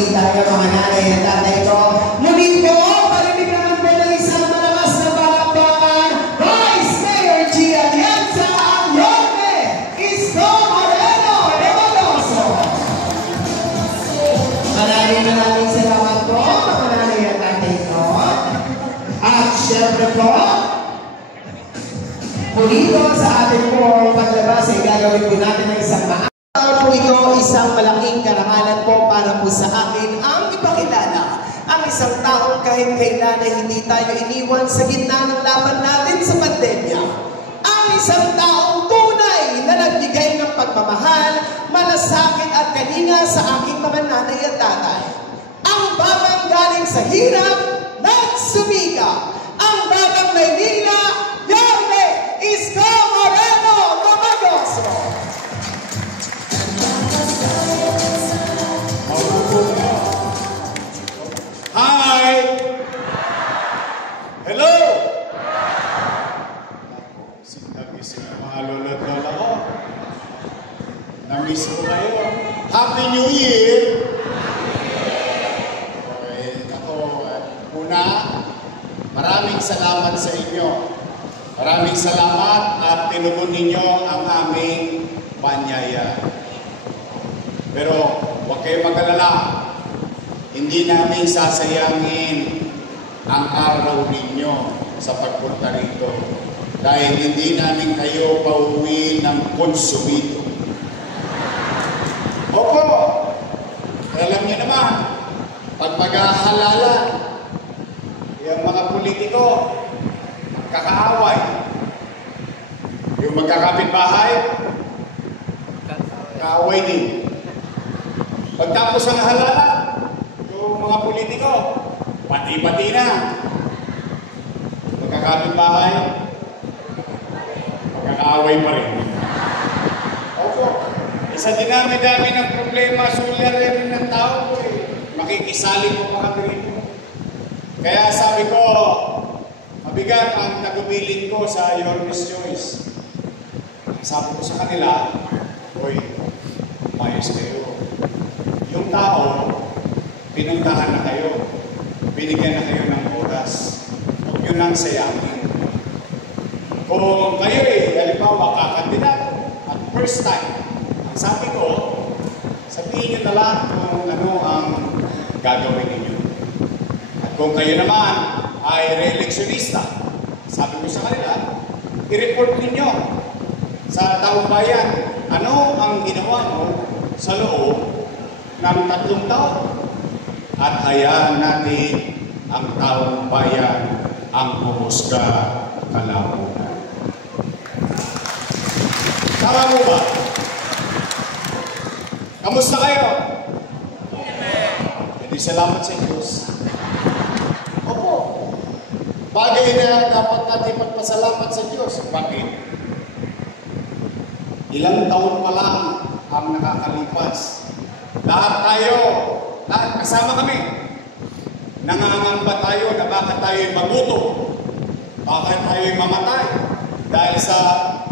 muli tayo mga nanay at tatay ko. Muli po, parinig naman po ng isang malakas na palakpakan, Vice Mayor G. Alianza Alyone, Isko Moreno de Maloso. Maraming salamat po mga nanay at tatay ko. At syempre po, muli po sa ating po paglabas ay gagawin po natin ng isang po ito, isang malaking karangalan po para po sa akin ang ipakilala ang isang taong kahit kailan ay hindi tayo iniwan sa gitna ng laban natin sa pandemya. Ang isang taong tunay na nagbigay ng pagmamahal, malasakit at kalinga sa aking mga nanay at tatay. Ang batang galing sa hirap, nagsumika. Ang batang Maynila, Yorme Isko Moreno de Maloso. Hi! Hello! Nagising ang mga lolo at lola ko. Namiss ko kayo. Happy New Year! Okay, ako, una, maraming salamat sa inyo. Maraming salamat at tinugon ninyo ang aming panyaya. Pero huwag kayo mag-alala. Hindi namin sasayangin ang araw ninyo sa pagpunta rito. Dahil hindi namin kayo pauwi ng konsumido. Opo, alam niyo naman, pag mag-ahalalan, yung mga politiko, magkakaaway. Yung magkakapitbahay, kaaway din. Pagtapos ang halalan, yung mga politiko, pati-pati na. Magkakapit-bahay, magkakaaway pa rin. Opo, isa dinami-dami ng problema, sulyar rin ng tao ko eh. Makikisali ko mga dito. Kaya sabi ko, mabigat ang tagubilin ko sa Yorme's Choice. Sabi ko sa kanila, hoy, mayos kayo. Yung tao, pinuntahan na kayo. Binigyan na kayo ng oras. Huwag nyo nang sayangin. Kung kayo halimbawa, kakandidato at first time, ang sabi ko, sabihin nyo na lang kung ano ang gagawin ninyo. At kung kayo naman ay re-electionista, sabi ko sa kanila, i-report ninyo sa taong bayan, ano ang ginawa mo sa loob ng 3 taon. At hayaan natin ang taong bayan ang humusga kalamunan. Tama mo ba? Kamusta kayo? Hindi salamat sa Diyos. Opo. Bagay na dapat natin magpasalamat sa Diyos. Bakit? Ilang taon pa lang ang nakakalipas. Lahat tayo, lahat kasama kami. Nangangamba tayo na baka tayo'y magutom, baka tayo'y mamatay dahil sa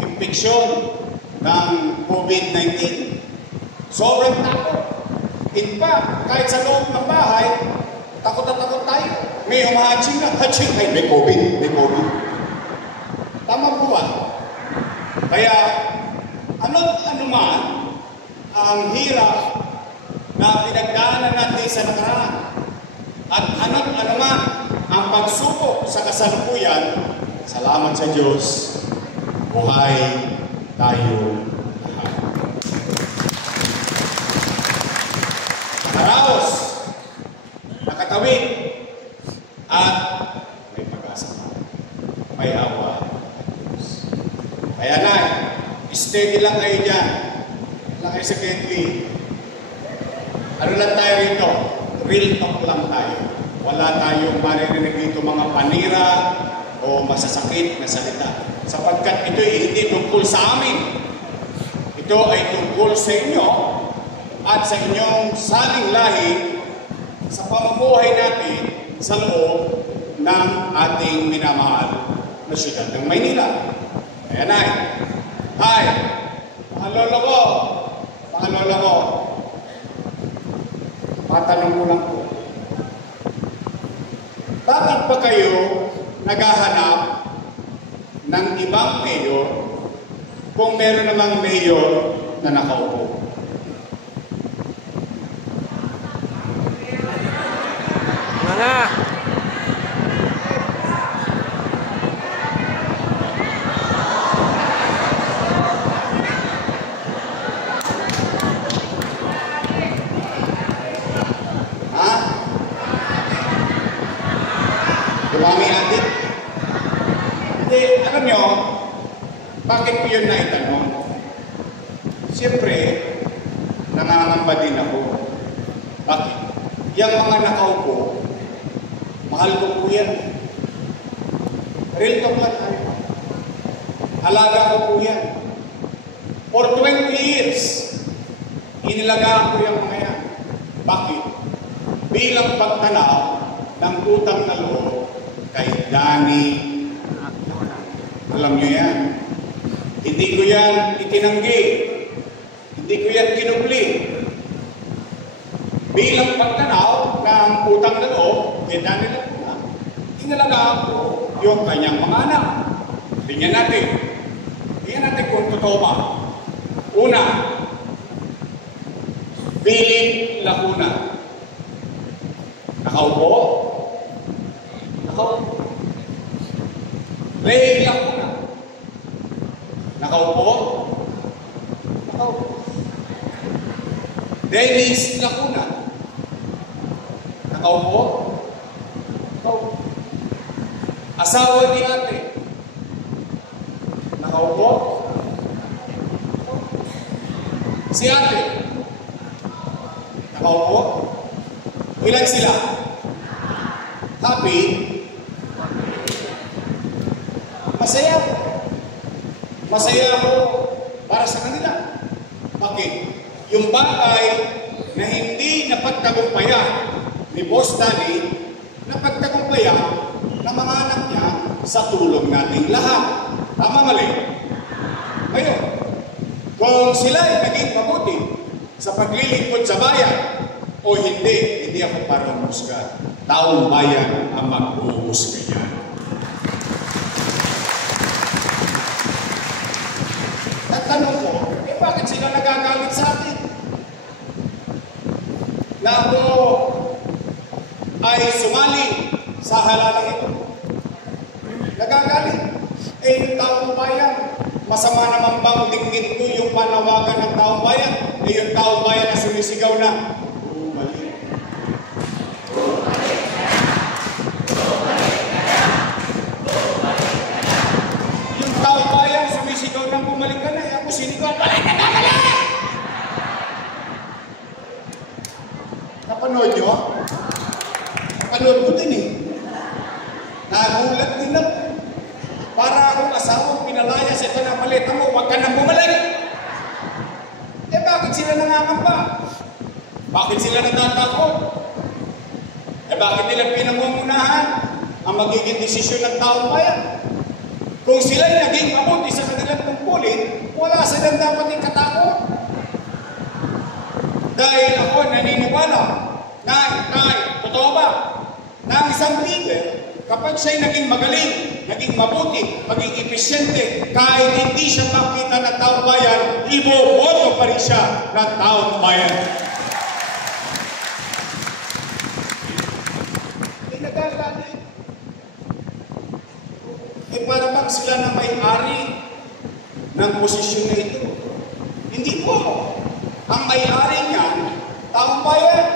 infeksyon ng COVID-19. Sobrang takot. In fact, kahit sa loob ng bahay, takot na takot tayo. May humahaching na, haching, ay may COVID, may COVID. Tama po ba? Kaya, ano man ang hirap na pinagdaanan natin sa nakaraan at ano man ang pagsubok sa kasalukuyan, salamat sa Diyos, buhay tayo lahat. Nakaraos, nakatawid, at may pag-asa pa. May awa at Diyos. Kaya na, steady lang kayo dyan. Lang kayo sa Kentley. Ano lang tayo rito? Real talk lang tayo. Wala tayong maririnig dito mga panira o masasakit na salita. Sapagkat ito ay hindi tungkol sa amin. Ito ay tungkol sa inyo at sa inyong saling lahi sa pamumuhay natin sa loob ng ating minamahal na siyudad ng Maynila. Ayan ay. Hi! Mga lolo ko! Mga lolo ko! Matanong ko lang po. Bakit ba kayo naghahanap ng ibang mayor kung meron namang mayor na nakaupo? Mana? Ha? Dumami adik? Hindi, alam nyo, bakit ko yun naitanong? Siyempre, nangangamba din ako. Bakit? Yung mga nakaupo, mahal ko po yan. Real talk lang tayo. Alaga ko po yan. For 20 years, inilagaan ko yung mga yan. Bakit? Bilang pagtanaw ng utang na loob kay Danny. Alam nyo yan. Hindi ko yan itinanggi. Hindi ko yan kinubli. Bilang pagtanaw ng utang na loob kay Danny Laguna, inalagaan ko yung kanyang mga anak. Tingnan natin. Tingnan natin kung totoo ba. Una, Philip Laguna. Nakaupo? Nakaupo. Ray Laguna. Nakaupo? Nakaupo. Dennis Laguna. Nakaupo? Nakaupo. Asawa ni ate. Nakaupo? Si ate. Nakaupo? Ilan sila? Happy? Masaya. Masaya ako para sa kanila. Bakit? Yung bagay na hindi napagtagumpayan ni Boss Danny, napagtagumpayan ng mga anak niya sa tulong nating lahat. Tama mali? Ngayon, kung sila ay naging mabuti sa paglilingkod sa bayan, o hindi ako para umusga. Taong bayan ang mag-uusga yan. Nagtanong ko, bakit sila nagagalit sa atin? Na ako ay sumali sa halalang ito. Nagagalit. Yung taong bayan, masama naman bang dinggit ko yung panawagan ng taong bayan? Yung taong bayan na sumisigaw na, bumalik ka na, ako sinigaw, balik ka na, balik! Napanood nyo? Napanood ko din eh. Nagulat din ako. Para akong asawang pinalaya sa ito na malita mo, huwag ka nang bumalik! Eh bakit sila nangangamba? Bakit sila natatakot? Eh bakit nila pinangungunahan ang magiging desisyon ng taong bayan? Kung sila'y naging mabuti sa kanilang tungkulin, wala silang dapat ikatakot. Dahil ako naniniwala na, totoo ba, na ang isang leader, kapag siya'y naging magaling, naging mabuti, maging epesyente, kahit hindi siya makita ng taong bayan, iboboto pa rin siya ng taong bayan. Nagagalit. Para bang sila na may-ari ng posisyon na ito? Hindi po. Ang may-ari niyan, taong bayan.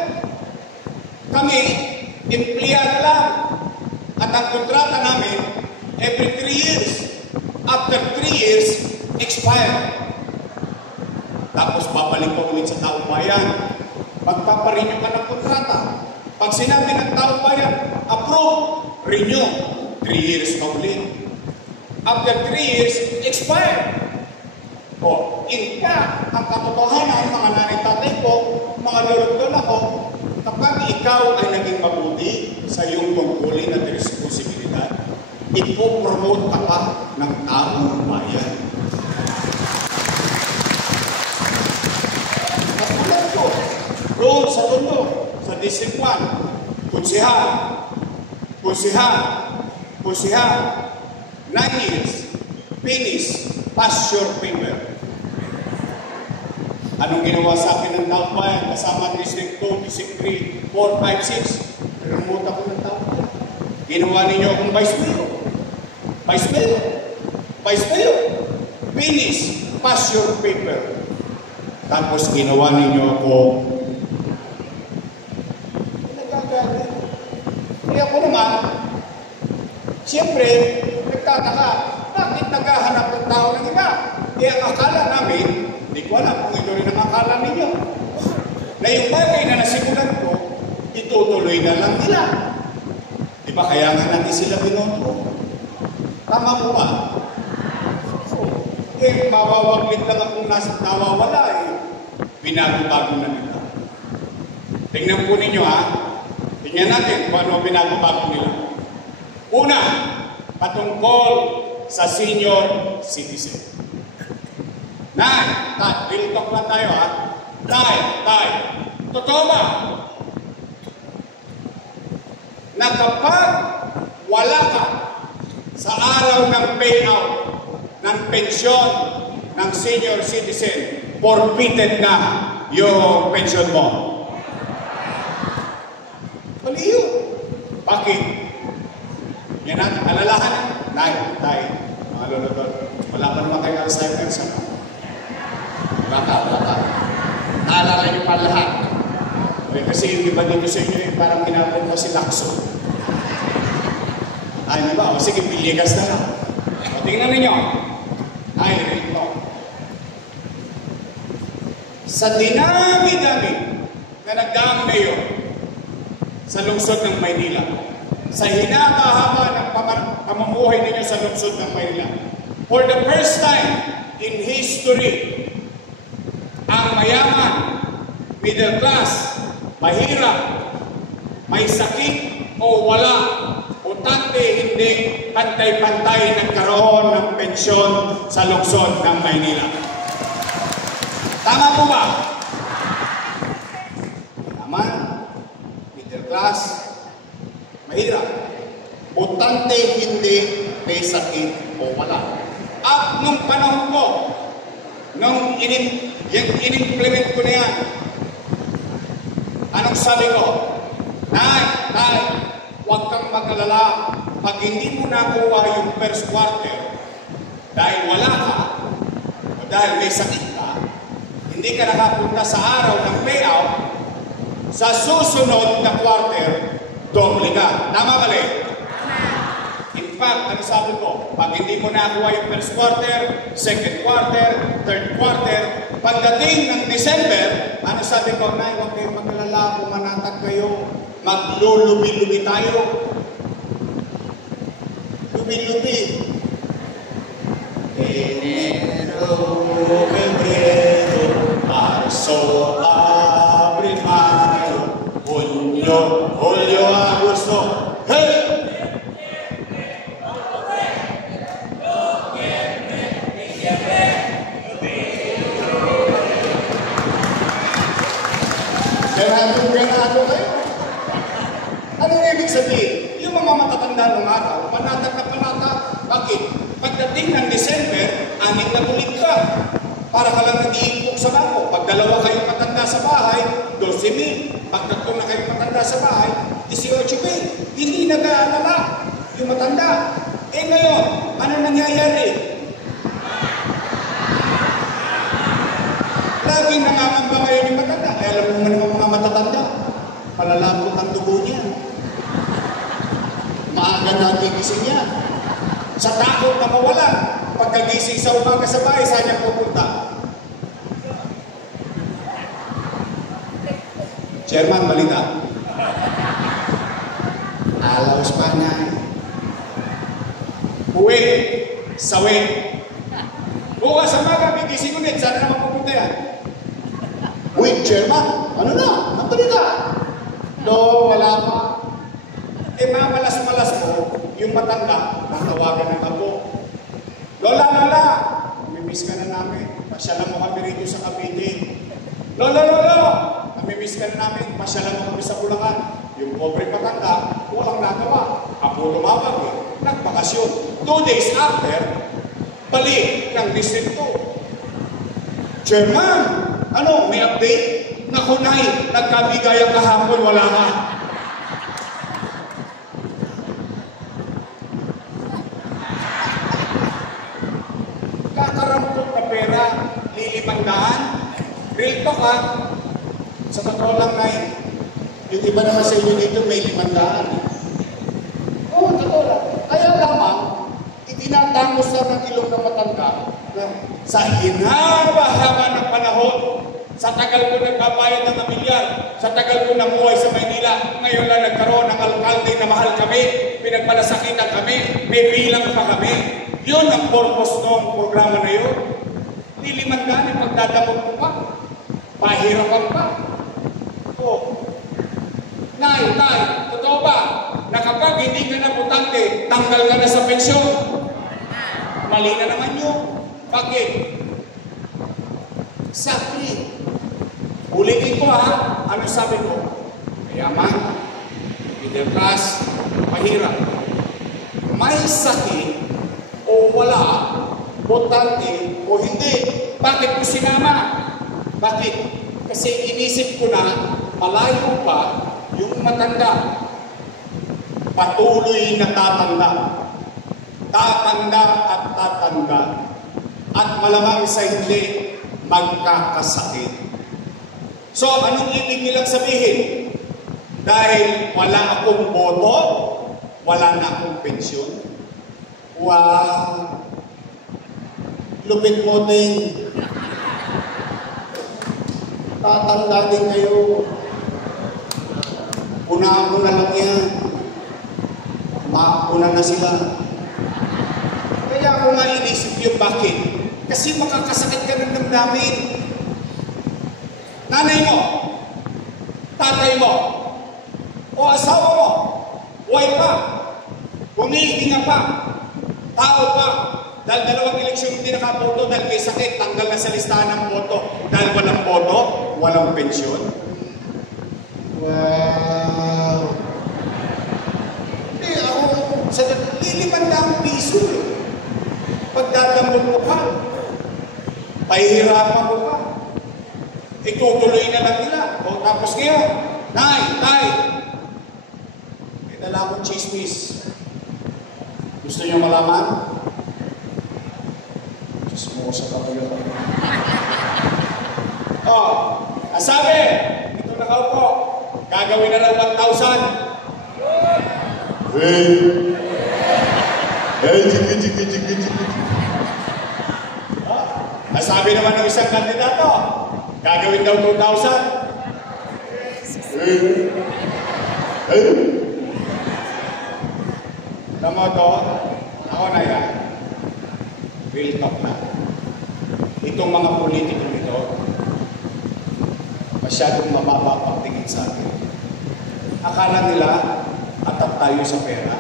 Kami, empleyado lang. At ang kontrata namin, every 3 years. After 3 years, expire. Tapos babalik ko ulit sa taong bayan. Magpaparenew ka ng kontrata. Pag sinabi ng taong bayan, approve, renew. 3 years ka ulit. After 3 years, expire. O, in fact, ang katotohanan, mga nanay-tatay ko, mga lulog-lol ako, kapag ikaw ay naging mabuti sa iyong tungkulin at responsibilidad, ipopromote ka pa ng taong bayan. Katulad ko, doon sa tondo, sa District 1, Punsihan, 9 years, finish, pass your paper. Anong ginawa sa akin ng taong bayan? Kasama District 2, District 3, 4, 5, 6. Remote ako ng taong bayan. Ginawa ninyo akong Vice Mayor. Finish, pass your paper. Tapos ginawa ninyo ako nagagalit. Kaya ako naman, siyempre, nagtataka, bakit naghahanap ng tao ng iba? Kaya ang akala namin, hindi ko alam kung ito rin ang akala ninyo, na yung bagay na nasimulan ko, itutuloy na lang nila. Diba kaya nga natin sila binoto? Tama po ba? Eh, mawawaglit lang akong nawawala eh. Binago-bago na nila. Tingnan po ninyo ha. Tingnan natin kung ano binago-bago nila. Una, patungkol sa senior citizen. Real talk lang tayo ha. Totoo ba? Na kapag wala ka sa araw ng payout ng pensyon ng senior citizen, forfeited na yung pensyon mo. Mali yun. Bakit? Yan natin, alalahan. Tay, mga lolo, wala pa naman kayo Alzheimer sa wala ka. Naalala niyo pa lahat. Kasi yung iba dito sa inyo, parang ginagawa ko si Lacson. Ay, di ba? O sige, Piligas na lang. O, tingnan ninyo. Ay, rito. Sa dinami-dami na nagdaang mayor sa lungsod ng Maynila, sa hinaba-haba ng pamumuhay ninyo sa lungsod ng Maynila, for the first time in history, ang mayaman, middle class, mahirap, may sakit o wala, utante hindi, pantay-pantay nagkaroon ng pensyon sa lungsod ng Maynila. Tama po ba? Yaman, middle class, mahirap, utante hindi, may sakit o wala. At nung panahon ko, nung in-implement ko na yan, anong sabi ko? Nay, huwag kang mag-alala. Pag hindi mo nakuha yung first quarter, dahil wala ka, o dahil may sakit ka, hindi ka nakapunta sa araw ng payout, sa susunod na quarter, doble ka. Tama ba, Le? In fact, ano sabi ko? Pag hindi mo nakuha yung first quarter, second quarter, third quarter, pagdating ng December, ano sabi ko? Nay, huwag kayong mag-alala, pumanatag kayo, maglulubi-lubi tayo. Lubi-lubi. Enero, Febrero, Marzo, Abril, Mayo, Junio, Julio, Agosto. Hey! Ganado kayo. Anong ibig sabihin? Yung mga matatanda ng araw, panatag na panatag. Bakit? Pagdating ng December, 6 na ulit ka. Para ka lang nag-iimpok sa bangko. Pag 2 kayong matanda sa bahay, 12,000. Pag 3 na kayong matanda sa bahay, 18,000. Hindi nag-aalala yung matanda. Eh ngayon, ano nangyayari? Laging nangangamba ngayon yung matanda. Eh, alam mo naman mga matatanda, palalapot ang dugo niya. Maaga natin gising niya. Sa takot na mawala, pagkagising sa umaga sa bahay, saan niya pupunta? Chairman, balita. Alaos pa niya. Uwi, sawi. Bukas sa umaga, bigising ulit, saan naman pupunta yan? Uy, Chairman, ano na? Ang balita? No, wala pa. Eh, mamalas-malas mo, yung matanda, natawagan ng apo. Lola, namimiss ka na namin. Pasyalan mo kami rito sa Cavite. Lola, namimiss Imbis ka na namin, pasyalan mo kami sa Bulacan. Yung pobre matanda, walang nagawa. Ako tumawag eh, nagbakasyon. 2 days after, balik ng District 2. Chairman, ano, may update? Naku, Nay, nagkabigayan kahapon, wala ka. Kakarampot na pera, lilimandaan. Real talk ha. Sa totoo lang, Nay. Yung iba naman sa inyo dito may 500. Oo, totoo lang. Kaya lamang, itinatangos na ng ilong ng matanda na sa hinaba-haba ng panahon, sa tagal ko nagbabayad ng milyar, sa tagal ko namuhay sa Maynila, ngayon lang nagkaroon ng alkalde na mahal kami, pinagpalasakitan kami, may bilang pa kami. Yun ang purpose ng programa na yun. Lilimandaan ang pagdadamot mo pa. Pahirapan pa. O, Nay, totoo ba na kapag hindi ka na butante, tanggal ka na sa pensyon? Mali na naman yun. Bakit? Sakri. Ulitin ko ha, ano sabi ko? Mayaman, middle class, mahirap. May sakit o wala, butante o hindi. Bakit ko sinama? Bakit? Kasi inisip ko na malayo pa yung matanda. Patuloy na tatanda. Tatanda at tatanda. At malamang sa hindi magkakasakit. So, anong ibig nilang sabihin? Dahil wala akong boto, wala na akong pensyon. Wow! Lupit mo din. Tatanda din kayo. Unaan mo na lang yan. Mauna na sila. Kaya ako nga inisip yung bakit. Kasi makakasakit ka ng damdamin. Nanay mo, tatay mo, o asawa mo, wife pa, humihinga pa, tao pa, dahil 2 eleksyon hindi nakaboto dahil may sakit, tanggal na sa listahan ng boto. Dahil walang boto, walang pensyon. Wow! Ako, sa 500 piso eh. Pagdadamot mo ka, pahihirapan mo ka, itutuloy na lang nila. O tapos ngayon, Nay, may dala akong chismis. Gusto niyo malaman? Chismosa ka kayo. Ang sabi, ito nakaupo, gagawin na lang 1,000. Ang sabi naman ng isang kandidato, gagawin daw 2,000. Tama to, ako na yan. Real talk na. Itong mga politiko nito, masyadong mababa pagtingin sa akin. Akala nila, atap tayo sa pera.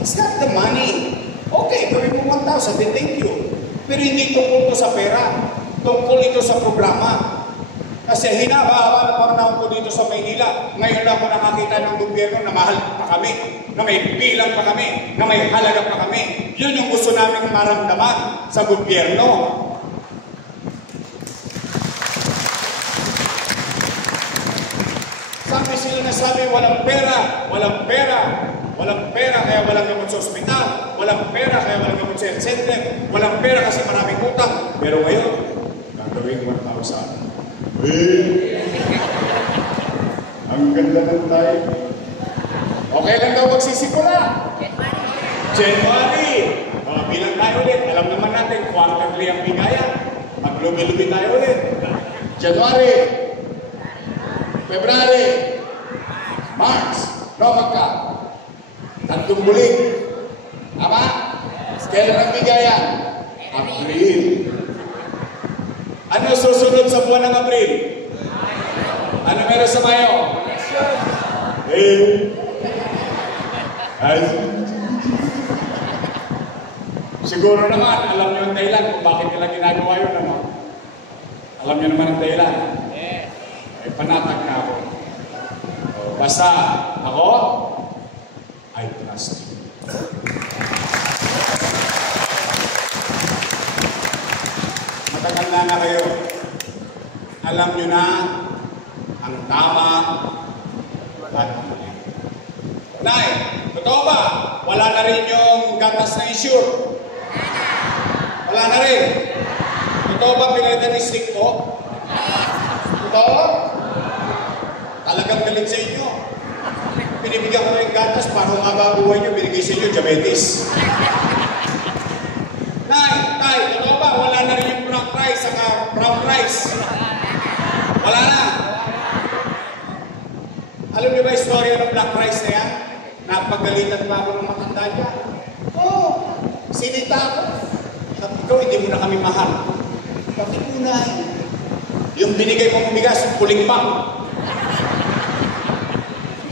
It's not the money. Okay, gawin mo 1,000, then thank you. Pero hindi tungkol to sa pera. Tungkol ito sa programa. Kasi hinaba-haba na panahon ko dito sa Maynila. Ngayon ako nakakita ng gobyerno na mahal pa kami, na may bilang pa kami, na may halaga pa kami. Yun yung gusto namin maramdaman sa gobyerno. Sabi sila na sabi, walang pera, walang pera. Walang pera kaya walang gamot sa ospital. Walang pera kaya walang gamot sa health center. Walang pera kasi maraming utang. Pero ngayon, gagawin 1,000. Ang ganda ng tayo. Okay lang daw magsisimula. January. Bilang tayo ulit. Alam naman natin, quarterly ang bigayan. Maglubi-lubi tayo ulit. January. February. March. Magka. 3 bulig. Tama? Kailan ang bigayan? April. Ano susunod sa buwan ng April? Ano meron sa Mayo? Siguro naman, alam niyo ang dahilan kung bakit nila ginagawa yun, ano? Alam niyo naman ang dahilan. Panatag na ako. Basta ako, I trust you. Matagal na kayo. Alam nyo na ang tama at mali. Nay, totoo ba? Wala na rin yung gatas na insure? Wala na rin. Totoo ba pinalitan ni stick ko? Totoo? Talagang galing sa inyo. Pinibigyan ko yung gatas para humaba buhay nyo, binigay sa inyo, diabetes. Tay, totoo ba? Wala na rin yung brown rice, saka brown rice. Wala na. Alam niyo ba yung story ng black rice na yan? Napagalitan pa ako ng matanda niya. Oo, sinita ako. Sabi ko, hindi mo na kami mahal. Bakit muna yung binigay mong bigas, puling pang.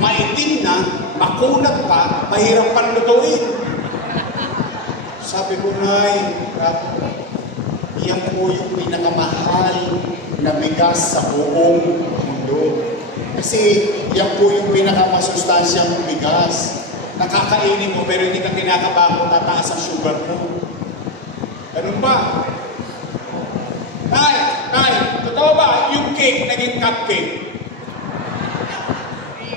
Maitim na, makunat pa, mahirap panlutuin. Sabi ko, Nay, yan po yung pinakamahal na bigas sa buong mundo. Kasi yan po yung pinakamasustansyang bigas. Nakakainin mo pero hindi ka kinakabako, tataas ang sugar mo. Ganun ba? Tay, totoo ba yung cake naging cupcake?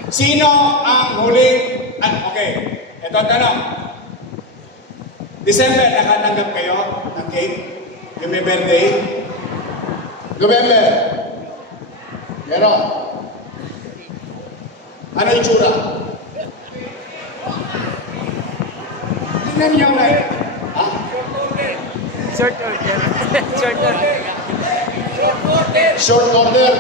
Sino ang huling... okay, ito ang tanong. December, nakatanggap kayo ng cake? Yung may birthday? November. Meron. Ano yung tsura? Tingnan niyo na eh. Ha? Short order. Short order. Short order.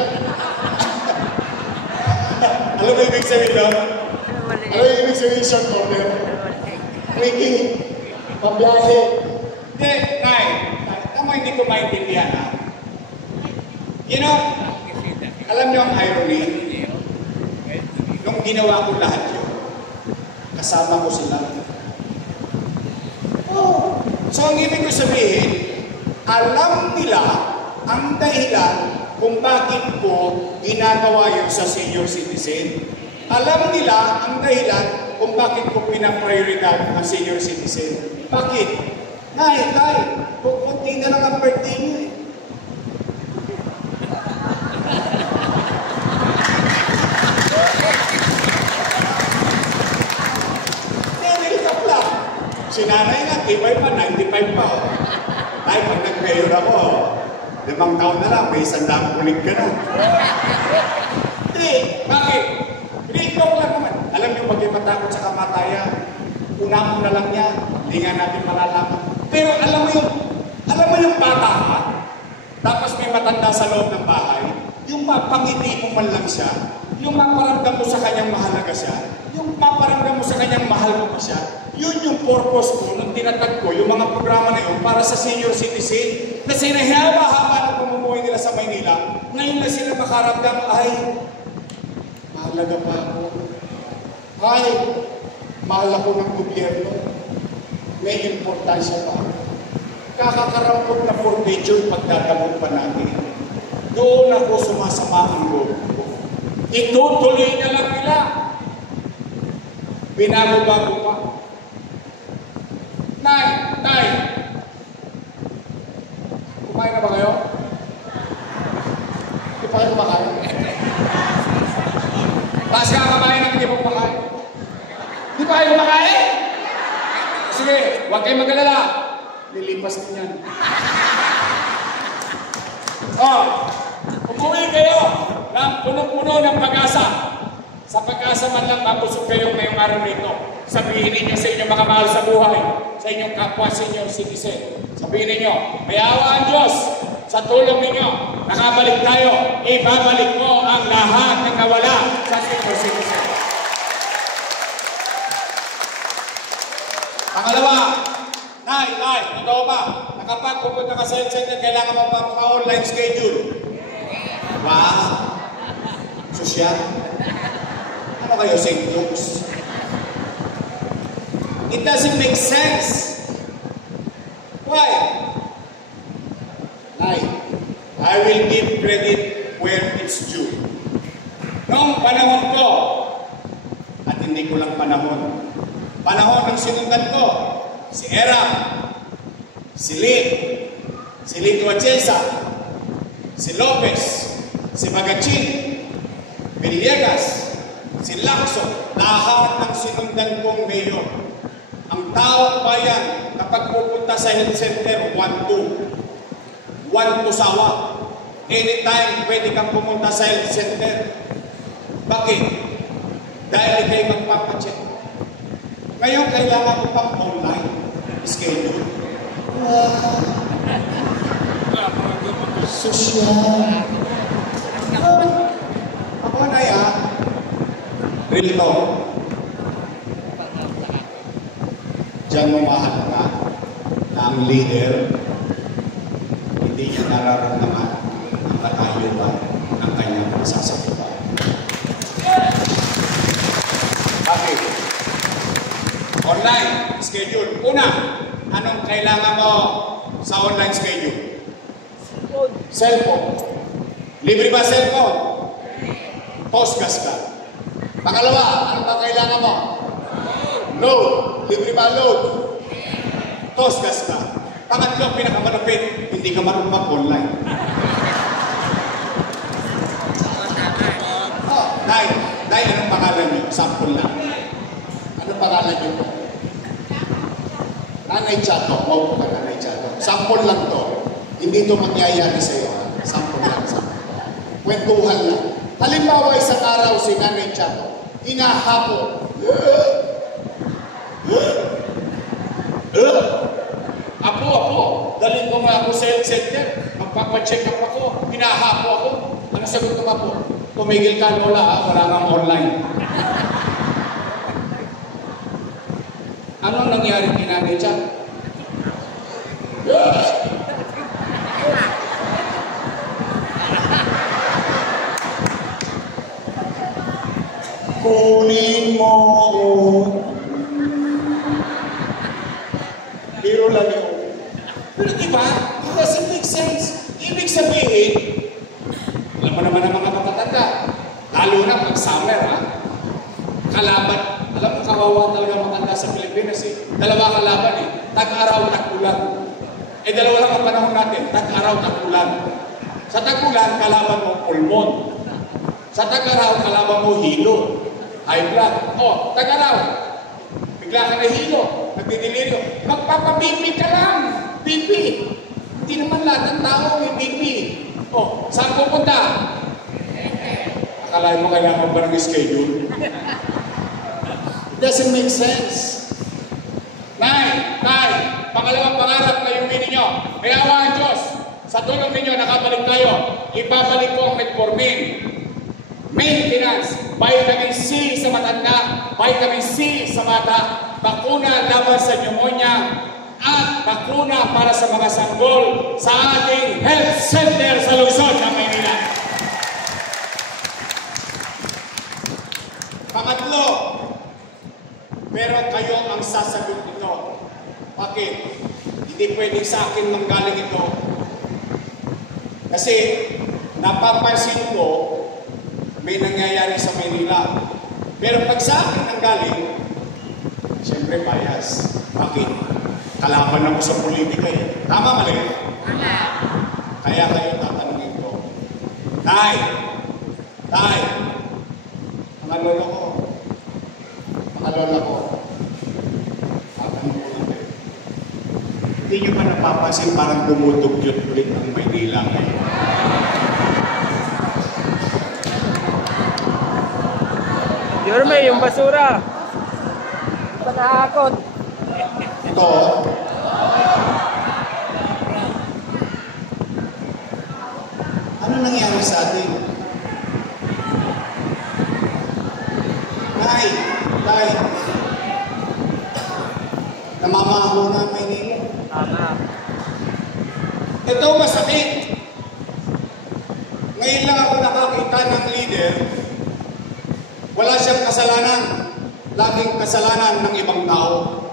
Alam mo ibig sabihin doon? Alam mo ibig sabihin short order? Quickie. Pambiyahe. Hindi, Nay. Tama hindi ko maintindihan ha. You know, alam niyo ang irony? Nung ginawa ko lahat yun, kasama ko sila. Oh. So ang ibig ko sabihin, alam nila ang dahilan kung bakit ko ginagawa yun sa senior citizen. Alam nila ang dahilan kung bakit ko pinaprioridad ang senior citizen. Bakit? Nay, pupunti na lang ang birthday niyo eh. Si nanay nga, tibay pa, 95 pa. Ay, pag nag-mayor ako, 5 taon na lang, may 100 kulig ka na. Hindi, bakit? Hindi-joke lang naman. Alam niyo, mag-ipatakot sa kamatayan. Una mo na lang yan, hindi nga natin malalaman. Pero alam mo yung bata ka, tapos may matanda sa loob ng bahay, yung mapangiti mo man lang siya, yung maparamdam mo sa kanyang mahalaga siya, yung maparamdam mo sa kanyang mahal mo pa siya, yun yung purpose ko nung tinatag ko yung mga programa na yun para sa senior citizen na sinahaba-haba na pumumuhay nila sa Maynila. Ngayon na sila makaramdam, ay, mahalaga pa ako. Ay, mahal ako ng gobyerno. May importansya pa. Kakakarampot na forfeiture pagdadamot pa natin. Doon ako sumasama ang loob ko. Itutuloy na lang nila. Binago-bago pa. Nay! Kumain na ba kayo? Hindi pa kayo kumakain? Taas ka kamain na hindi pa kumakain? Hindi pa kayo kumakain? Sige, huwag kayong mag-alala. Nilipas din yan. Umuwi kayo ng punong-puno ng pag-asa. Sa pag-asa man lang mabusog kayo ngayong araw nito. Sabihin ninyo sa inyong mga mahal sa buhay, sa inyong kapwa senior citizen. Sabihin ninyo, may awa ang Diyos sa tulong ninyo. Nakabalik tayo, ibabalik ko ang lahat ng nawala sa senior citizen. Pangalawa, Nay, totoo ba? Nakapag pupunta ka sa health center, kailangan mo pa online schedule. Wow! Sosyal. Ano kayo, St. Luke's? It doesn't make sense. Why? Nay, I will give credit where it's due. panahon. Panahon ng sinundan ko, si Era, si Lee, si Lito Atienza, si Lopez, si Magachin, Villegas, si Lacson, lahat ng sinundan kong mayor. Ang taong bayan, kapag pupunta sa health center, 1-2 sawa. Anytime, pwede kang pumunta sa health center. Bakit? Dahil kayo magpapacheck. Ngayon, kailangan ko pang online schedule. Sosyal. Ako na yan. Real to. Diyan mo mahalaga na ang leader hindi niya nararamdaman ang katayuan ng kanyang masasakupan. Bakit? Online schedule. Una, anong kailangan mo sa online schedule? Cellphone. Libre ba cellphone? Postgas ka. Pangalawa, ano ba kailangan mo? Load. Libre ba load? Postgas ka. Pangatlo, pinakamalapit, hindi ka marunong mag-online. Day, anong pangalan niyo? Sample lang. Anong pangalan niyo po? Nanay Chato. Maupo ka, Nanay Chato. Sample lang to. Hindi ito mangyayari sa iyo. Sample lang. Kwentuhan lang. Halimbawa, isang araw si Nanay Chato, hinahapo. Apo, dalhin ko nga ako sa health center. Magpapacheck up ako. Hinahapo ako. Ano sagot ko po? Tumigil ka, Lola, ha? Wala kang online. Anong nangyari kay Nanay Chato? Kunin mo ako. Biro lang yun. Pero diba? It doesn't make sense. Ibig sabihin, alam mo naman ang mga matatanda. Lalo na pag summer, ha? Kalaban. Alam mo, kawawa talaga matanda sa Pilipinas, eh. Dalawa kalaban, eh. Tag-araw, tag-ulan. Dalawa lang ang panahon natin. Tag-araw, tag-ulan. Sa tag-ulan, kalaban mo pulmon. Sa tag-araw, kalaban mo hilo. High blood. Tag-araw. Bigla ka na hilo. Nagdidelirio. Magpapabipi ka lang. Bipi. Hindi naman lahat ng tao may bipi. Saan pupunta? Akalain mo kailangan ba ng schedule? It doesn't make sense. Nay, pangalawang pangarap na yung ninyo. May awa ang Diyos. Sa tulong ninyo, nakabalik tayo. Ibabalik ko ang metformin. Maintenance, vitamin C sa matanda, vitamin C sa bata, bakuna laban sa pneumonia, at bakuna para sa mga sanggol sa ating health center sa Luzon ng Maynila. Pangatlo, pero kayo ang sasagot nito. Bakit? Hindi pwedeng sa akin manggaling ito. Kasi napapansin ko, may nangyayari sa Maynila. Pero pag sa akin ang galing, siyempre bias. Bakit? Kalaban ako sa politika, eh. Tama, mali? Tama. Kaya kayo tatanungin ko. Tay, mga lolo ko, tatanong ko lang kayo. Hindi nyo ba napapansin parang dumudugyot ulit ang Maynila ngayon? Yorme, yung basura. Panahakot. Ito. Ano nangyari sa atin? Tay. Namamaho na ang Maynila. Tama. Ito masakit. Ngayon lang ako nakakita ng leader. Wala siyang kasalanan. Laging kasalanan ng ibang tao.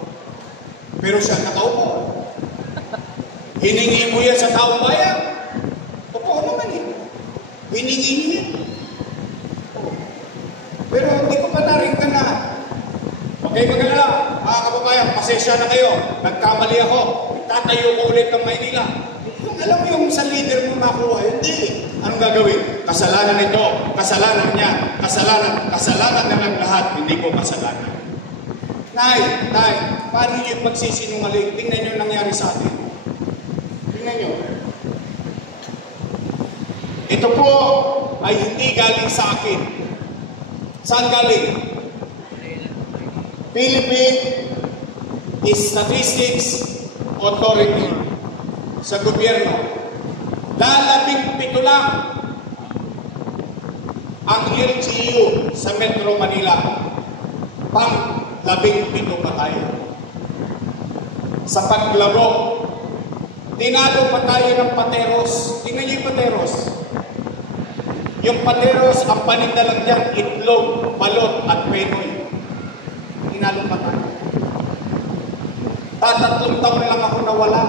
Pero siya nakaupo. Hiningi mo yan sa taong bayan. Totoo naman eh. Hiningi niya. Pero hindi ko pa narinig na Okay, mag-alala. Mga kababayan, pasensya na kayo. Nagkamali ako. Tatayo ko ulit ng Maynila. Kung alam mo yung sa leader mo makuha, hindi. Anong gagawin? Kasalanan nito, kasalanan niya, kasalanan na ng lahat, hindi ko kasalanan. Nay, paano yung pagsisinungaling? Tingnan nyo nangyari sa atin. Tingnan nyo. Ito po ay hindi galing sa akin. Saan galing? Philippine Statistics Authority sa gobyerno. 17 lang ang LGU sa Metro Manila. Pang 17 pa tayo. Sa paglaro, tinalo pa tayo ng Pateros. Tingnan niyo yung Pateros. Yung Pateros, ang paninda lang dyan, itlog, balot, at penoy. Tinalo pa tayo. Tatlong taon lang ako nawala.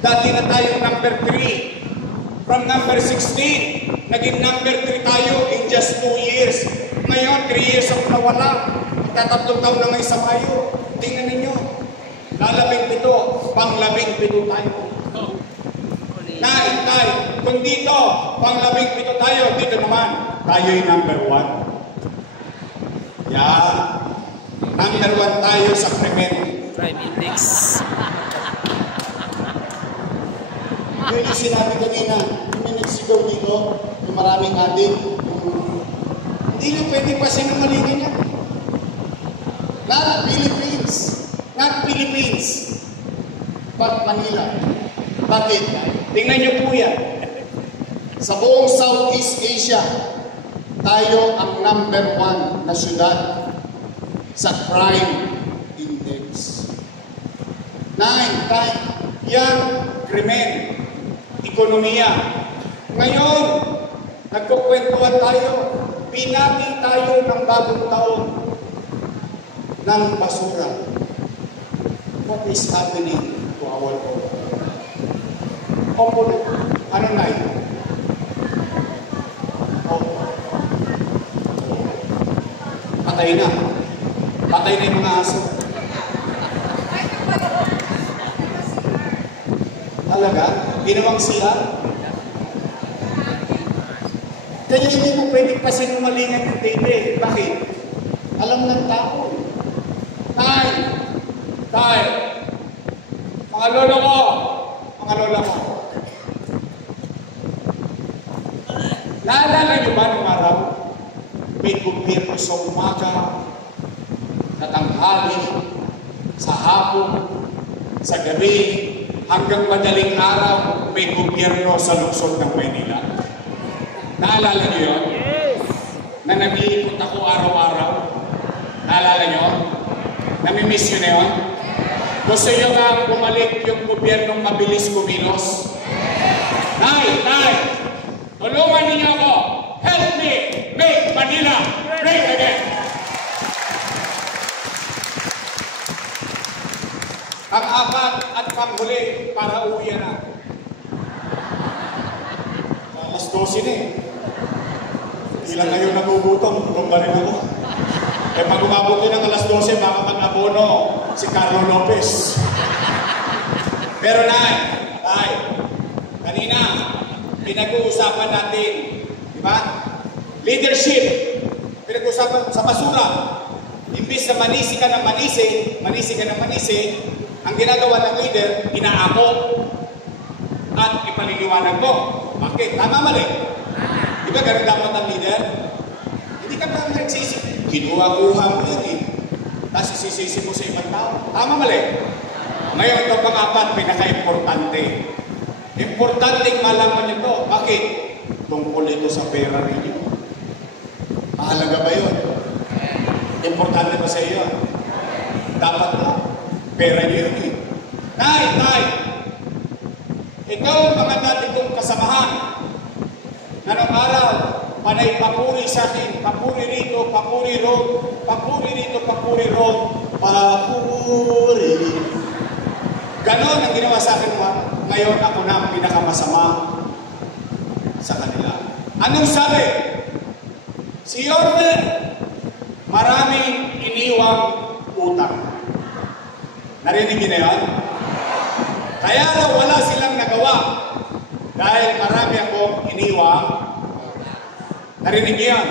Dati na tayong number 3. From number 16, naging number 3 tayo in just 2 years. Ngayon, 3 years ako nawala. Tatlong taon na ngayon sa Mayo. Tingnan ninyo. Lalabing ito, pang-labing pito tayo. Tay, kung dito, pang-labing pito tayo, dito naman, tayo yung number 1. Yan. Number 1 tayo sa krimen. Crime Index. Yun yung sinabi kanina, yung may nagsigaw dito, yung maraming adik. Hindi nyo pwede pa sinungalingin yan. Not Philippines. Not Philippines. But Manila. Bakit? Tingnan nyo po yan. Sa buong Southeast Asia, tayo ang number 1 na syudad sa crime index. 9, yan, krimen, ekonomiya. Ngayon, nagkukwentuhan tayo, pinati tayo ng bagong taon ng basura. What is happening to our world? Ano na ito? Patay na. Patay na yung mga aso. Talaga? Ginawang sila? Kaya hindi mo pwedeng pasinungalingan yung data. Bakit? Alam ng tao. Tay, mga lolo ko, naalala niyo ba nung araw? May gobyerno sa umaga, sa tanghali, sa hapon, sa gabi, hanggang madaling araw, may gobyerno sa lungsod ng Maynila. Naalala niyo yun? Yes! Na nag-iikot ako araw-araw? Naalala niyo? Namimiss yun na yun? Gusto niyo nga bumalik yung gobyernong mabilis kumilos? Nay! Tulungan niyo ako! Help me make Manila great again! Pang-apat at panghuli para uwi na. Alas 12 na eh. Ilan kayo nagugutom? Tulong ba rin ako? Eh pag umabot din ng alas 12, baka mag-abono si Carlo Lopez. Pero Nay, kanina, pinag-uusapan natin, di ba? Leadership, pinag-uusapan sa basura. Imbis na manisi ka ng manisi, ang ginagawa ng leader, inaako at ipaliliwanag mo. Bakit? Tama mali. Di ba ganun dapat ang leader? Hindi ka ba nagsisi? Kinuha-kuha mo yan eh. Tapos isisisi mo sa ibang tao. Tama mali. Ngayon, ito pang-apat, pinaka-importante. Importanteng malaman nyo ito. Bakit? Tungkol ito sa pera ninyo. Mahalaga ba yun? Importante ba sa iyo? Dapat na. Pera nyo yun eh. Tay! Ito ang mga dati kong kasamahan. Na nung araw, panay papuri sa akin. Papuri rito, papuri road. Papuri rito, papuri road. Papuri. Ganon ang ginawa sa akin. Ngayon ako na ang pinakamasama sa kanila. Anong sabi? Si Yorme, maraming iniwang utang. Narinig niyo na yun? Kaya daw wala silang nagawa dahil marami akong iniwang. Narinig niyo yan?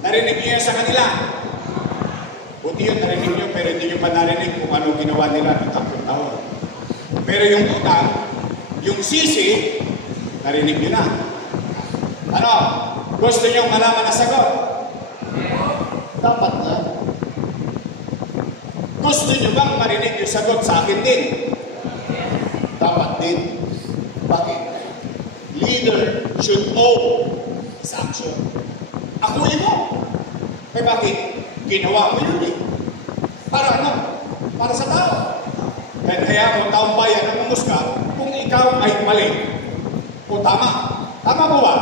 Narinig niyo yan sa kanila? Buti yun, narinig niyo, pero hindi niyo pa narinig kung ano ginawa nila ng 3 taon. Pero yung utang, yung sisi, narinig niyo na. Ano? Gusto niyo malaman na sagot? Dapat na. Gusto niyo bang marinig yung sagot sa akin din? Dapat din. Bakit? Leader should owe his action. Akuin mo. Eh bakit? Ginawa mo yun eh. Para ano? Para sa tao. Kaya hayaan mo taong bayan na mamusga kung ikaw ay mali. O tama. Tama mo ba?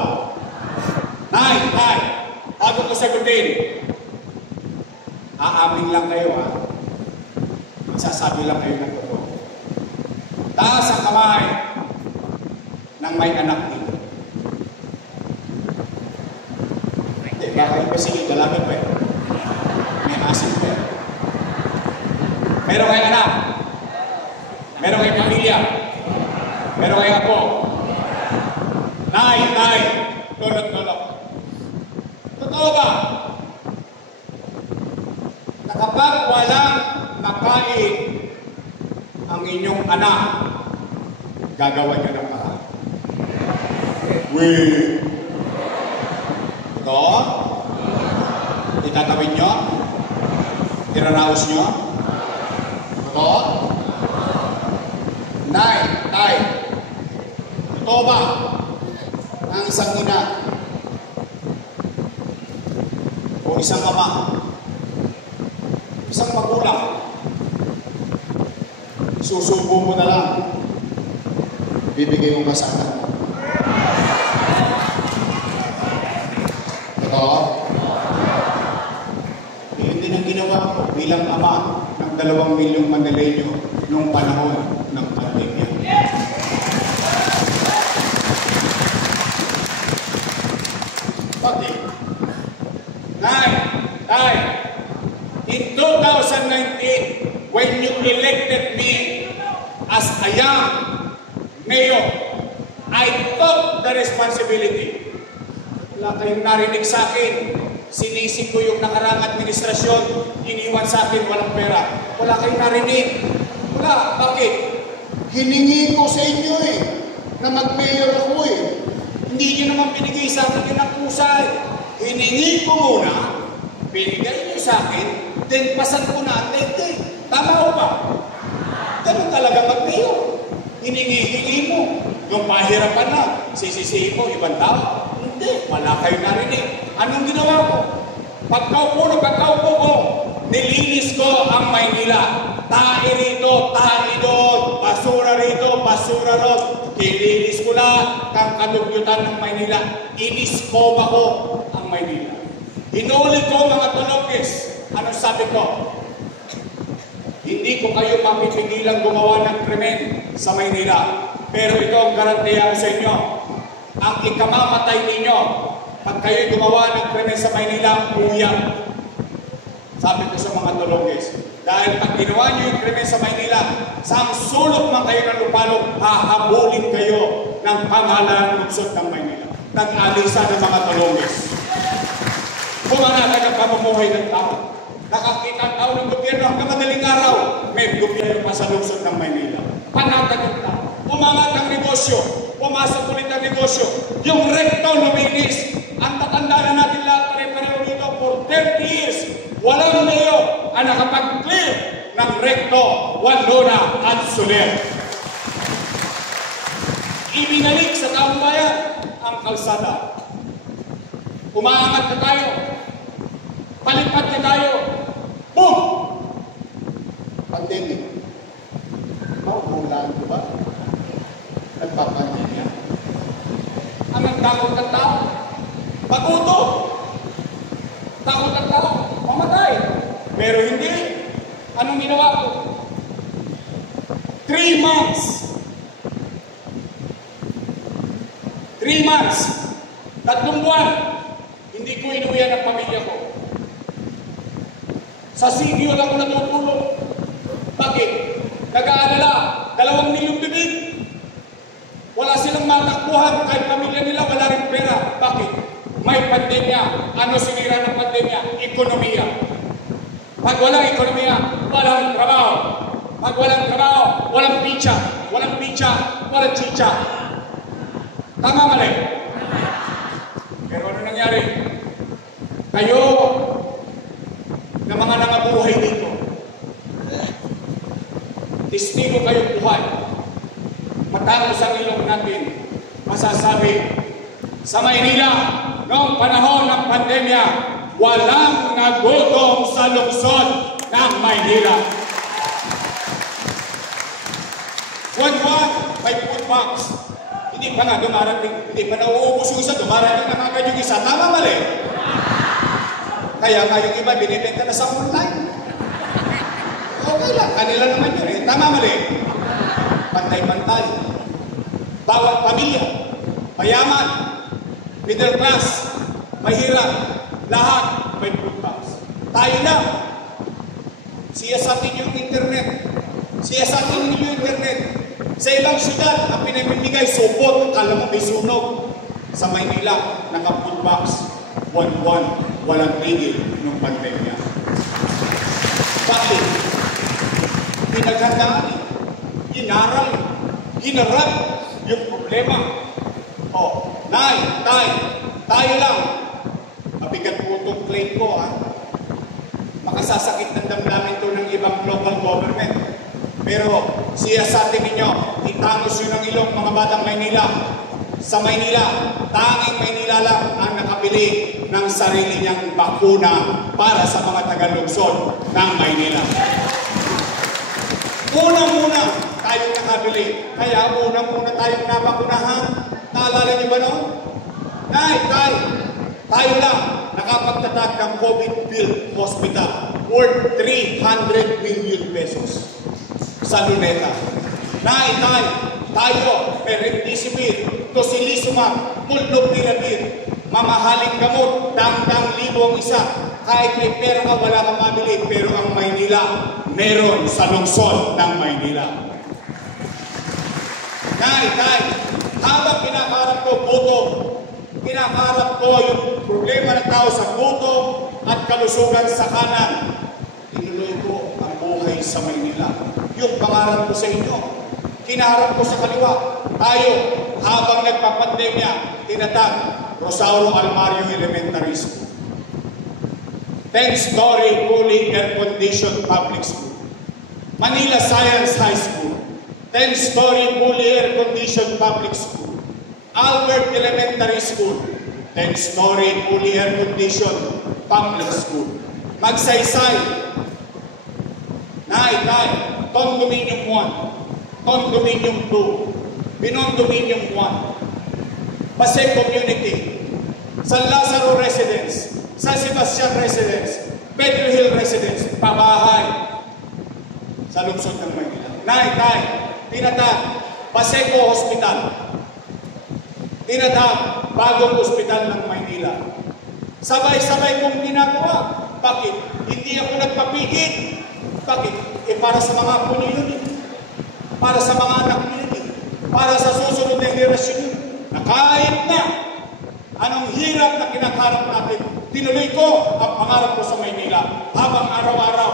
Nay, bago ko sagutin, aamin lang kayo ha. Magsasabi lang kayo ng totoo. Taas ang kamay ng may anak dito. Hindi, bakit kasi galapin pa eh. May asin pa eh. Meron kayong anak. Meron kayong pamilya. Meron kayong apo. Nay, tulog. Totoo ba? Na kapag walang nakain ang inyong anak, gagawa niyo ng paraan. Wait. Ito? Itatawid niyo? Iraraos niyo? Ito? Nay, totoo ba? Ang isang ina o isang ama, isang magulang, susubo mo na lang, bibigay mo ba sa anak? Totoo? Yun din ang ginawa ko bilang ama ng 2 milyong Manileño noong panahon ng pandemya. Bakit? Nay, in 2019, when you elected me as a young mayor, I took the responsibility. Wala kayong narinig sa akin. Sinisi ko yung nakarang administrasyon, iniwan sa akin walang pera. Wala kayong narinig. Wala. Bakit? Hiningi ko sa inyo eh, na mag-mayor ako eh. Hindi nyo naman binigay sa akin yung nakusa eh. Hiningi ko muna, binigay nyo sa akin, then pasan ko na ang dente. Tama o ba? Ganun talaga mag-mayor. Hiningi mo. Yung pahirapan na, sisisihin mo, ibang tao. Hindi, wala kayo narinig. Anong ginawa ko? Pagkaupo ko, nilinis ko ang Maynila. Tae rito, tae doon, basura rito, basura doon. Nilinis ko lahat ang kadugyutan ng Maynila. Iniskoba ko ang Maynila. Hinuli ko mga tulogis. Anong sabi ko? Hindi ko kayo mapipigilang gumawa ng krimen sa Maynila. Pero ito ang garantiya ko sa inyo. Ang ikamamatay ninyo, pag kayo'y gumawa ng krimen sa Maynila, uyak. Sabi ko sa mga tulogis. Dahil pag ginawa niyo yung krimen sa Maynila, sa sulok man kayo ng lupalok, hahabulin kayo ng pangalan lungsod ng Maynila. Nag-alisa ng mga tulogis. Pumanatag ang pamumuhay ng tao. Nakakita ang tao ng gobyerno hanggang madaling araw, may gobyerno pa sa lungsod ng Maynila. Panatag ang tao. Umangat ang negosyo. Pumasok ulit ang negosyo. Yung recto luminis. Ang tatanda na natin lahat pare-pareho dito for 30 years. Walang mayor ang nakapag-clear ng recto, Wandona at Soler. Ibinalik sa taong bayan ang kalsada. Umaangat na tayo. Palipat na tayo. Boom! Pandemic. Mauulan ko ba? Nagpapandemya. Ang nagtakot ng tao. Paguto. Takot ng tao. Mamatay. Pero hindi. Anong ginawa ko? 3 months. 3 months. 3 buwan. Hindi ko inuwian ang pamilya ko. Sa Sigio lang ako natutulog. Bakit? Nag-aalala, 2 milyong bibig. Wala silang matakbuhan, kahit pamilya nila wala rin pera. Bakit? May pandemya. Ano sinira ng pandemya? Ekonomiya. Pag walang ekonomiya, walang trabaho. Pag walang trabaho, walang pizza. Walang pizza, walang chicha. Tama mali? Pero ano nangyari? Kayo na mga nangabuhay dito, testigo kayo buhay. Matapos ang ilong natin, masasabi, sa Maynila, noong panahon ng pandemya, walang nagutom sa lungsod ng Maynila. Buwan-buwan, may food box. Hindi pa nga dumarating, hindi pa nauubos yung isa, dumarating na agad yung isa. Tama mali? Kaya nga yung iba, binibenta na sa online. Okay lang, kanila naman yun eh. Tama mali? Pantay-pantay. Bawat pamilya, mayaman, middle class, mahirap, lahat may food box. Tayo lang. Siyasatin yung internet. Siyasatin yung internet. Sa ibang syudad, ang pinamimigay, supot, akala mo may sunog. Sa Maynila, naka-food box, buwan-buwan, walang tigil ng pandemya. Bakit? Pinaghandaan, ginaral, ginarap yung problema. O, nay, tayo lang. Mabigat po itong claim ko, ha? Makasasakit ng damdamin to ng ibang local government. Pero siyasatin ninyo, itangos yun ang ilong mga batang Maynila. Sa Maynila, tanging Maynila lang ang nakabili ng sarili niyang bakuna para sa mga taga-lungsod ng Maynila. Unang-una tayong nakabili. Kaya unang-una tayong nabakunahan. Naalala niyo ba noon? Tayo lang nakapagtatag ng COVID-built hospital worth 300 million pesos. Sa Luneta. Tayo, Remdesivir, Tocilizumab, Molnupiravir, mamahaling gamot, 10,000 ang isa. Kahit may pera ka, wala kang mabili, pero ang Maynila, meron sa lungsod ng Maynila. Habang kinakaharap ko gutom, kinakaharap ko yung problema ng tao sa gutom at kalusugan sa kanan, tinuloy ko ang buhay sa Maynila. Yung pangarap ko sa inyo, kinaharap ko sa kaliwa. Tayo, habang nagpapandemya, tinatag Rosauro Almario Elementary School. 10-story, fully air-conditioned public school. Manila Science High School. 10-story, fully air-conditioned public school. Albert Elementary School. 10-story, fully air-conditioned public school. Magsaysay. Condominium 1, Condominium 2, Pinondominium 1, Pasay Community, San Lazaro Residence, San Sebastian Residence, Pedro Hill Residence, pabahay sa lungsod ng Maynila. Tinatag Paseco Hospital, tinatag bagong ospital ng Maynila. Sabay-sabay kong ginagawa. Bakit? Hindi ako nagpapigil. Bakit? Para sa mga apo niyo yun. Para sa mga anak niyo yun. Para sa susunod na henerasyon yun. Na kahit na anong hirap na kinakaharap natin, tinuloy ko ang pangarap ko sa Maynila. Habang araw-araw,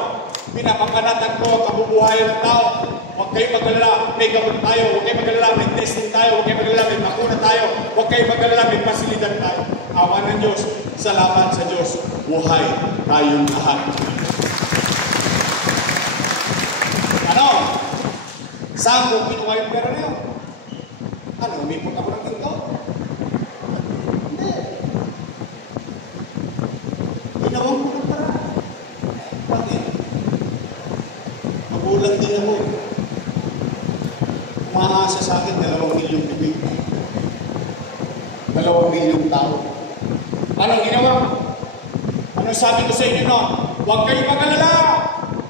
pinapapanatag ko ang kabubuhayan ng tao. Huwag kayo mag-alala, may gamot tayo. Huwag kayo mag-alala, may testing tayo. Huwag kayo mag-alala, may bakuna tayo. Huwag kayo mag-alala, may pasilidad tayo. Awa ng Diyos, salamat sa Diyos. Buhay tayong lahat. Saan ko kinuha yung pera na yun? Umipot ako ng tingko? Hindi. Ginawang ko ng para. Bakit? Magulang din ako. Umaasa sa akin, 2 milyong bibig. 2 milyong tao. Anong ginawa? Anong sabi ko sa inyo, no? Huwag kayo mag-alala!